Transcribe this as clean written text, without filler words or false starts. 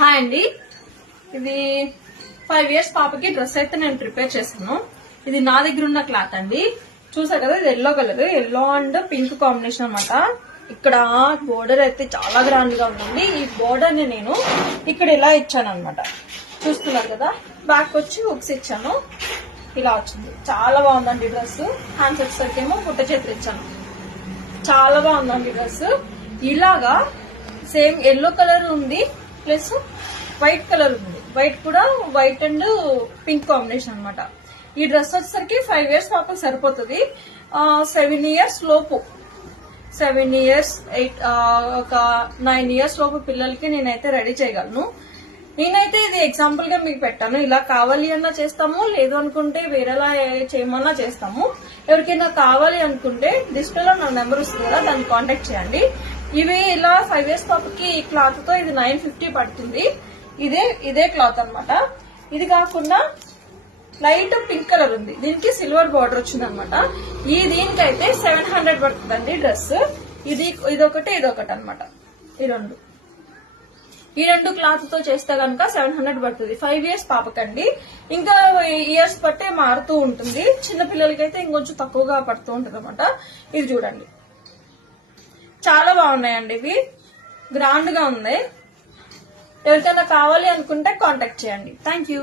Hi అండి, ఇది 5 years పాపకి డ్రెస్ అయితే నేను ప్రిపేర్ చేశాను. ఇది నా దగ్గర ఉన్న క్లాత్ అండి. చూసారు కదా, ఇది yellow colour, yellow and pink combination అనమాట. ఇక్కడ బోర్డర్ అయితే చాలా గ్రాండ్ గా ఉందండి. ఈ బోర్డర్ ని నేను ఇక్కడ ఇలా ఇచ్చాను అనమాట. చూస్తున్నారు కదా, బ్యాక్ వచ్చి హుక్స్ ఇచ్చాను. ఇలా వచ్చింది, చాలా బాగుందండి డ్రెస్. హ్యాండ్స్ వచ్చేసరికి ఏమో పుట్ట చేతులు ఇచ్చాను. చాలా బాగుందండి డ్రెస్. ఇలాగా సేమ్ ఎల్లో కలర్ ఉంది, ప్లస్ వైట్ కలర్ ఉంది. వైట్ కూడా వైట్ అండ్ పింక్ కాంబినేషన్ అనమాట. ఈ డ్రెస్ వచ్చేసరికి 5 years పాపకు సరిపోతుంది. 7 years లోపు, 7 years 8 ఒక 9 years లోపు పిల్లలకి నేనైతే రెడీ చేయగలను. నేనైతే ఇది ఎగ్జాంపుల్ గా మీకు పెట్టాను. ఇలా కావాలి అన్నా చేస్తాము, లేదు అనుకుంటే వేరేలా చేయమన్నా చేస్తాము. ఎవరికైనా కావాలి అనుకుంటే డిస్ప్లేలో నా నెంబర్ వస్తుంది కదా, దాన్ని కాంటాక్ట్ చేయండి. ఇవి ఇలా 5 years పాపకి ఈ క్లాత్ తో ఇది 950 పడుతుంది. ఇదే క్లాత్ అనమాట. ఇది కాకుండా లైట్ పింక్ కలర్ ఉంది, దీనికి సిల్వర్ బార్డర్ వచ్చింది అనమాట. దీనికైతే 700 పడుతుందండి డ్రెస్. ఇదొకటి అనమాట. ఈ రెండు క్లాత్ తో చేస్తే కనుక 700 పడుతుంది. 5 years పాపకండి. ఇంకా ఇయర్స్ బట్టే మారుతూ ఉంటుంది. చిన్న పిల్లలకైతే ఇంకొంచెం తక్కువగా పడుతూ ఉంటుంది అనమాట. ఇది చూడండి, చాలా బాగున్నాయండి. ఇవి గ్రాండ్ గా ఉన్నాయి. ఎవరికైనా కావాలి అనుకుంటే కాంటాక్ట్ చేయండి. Thank you.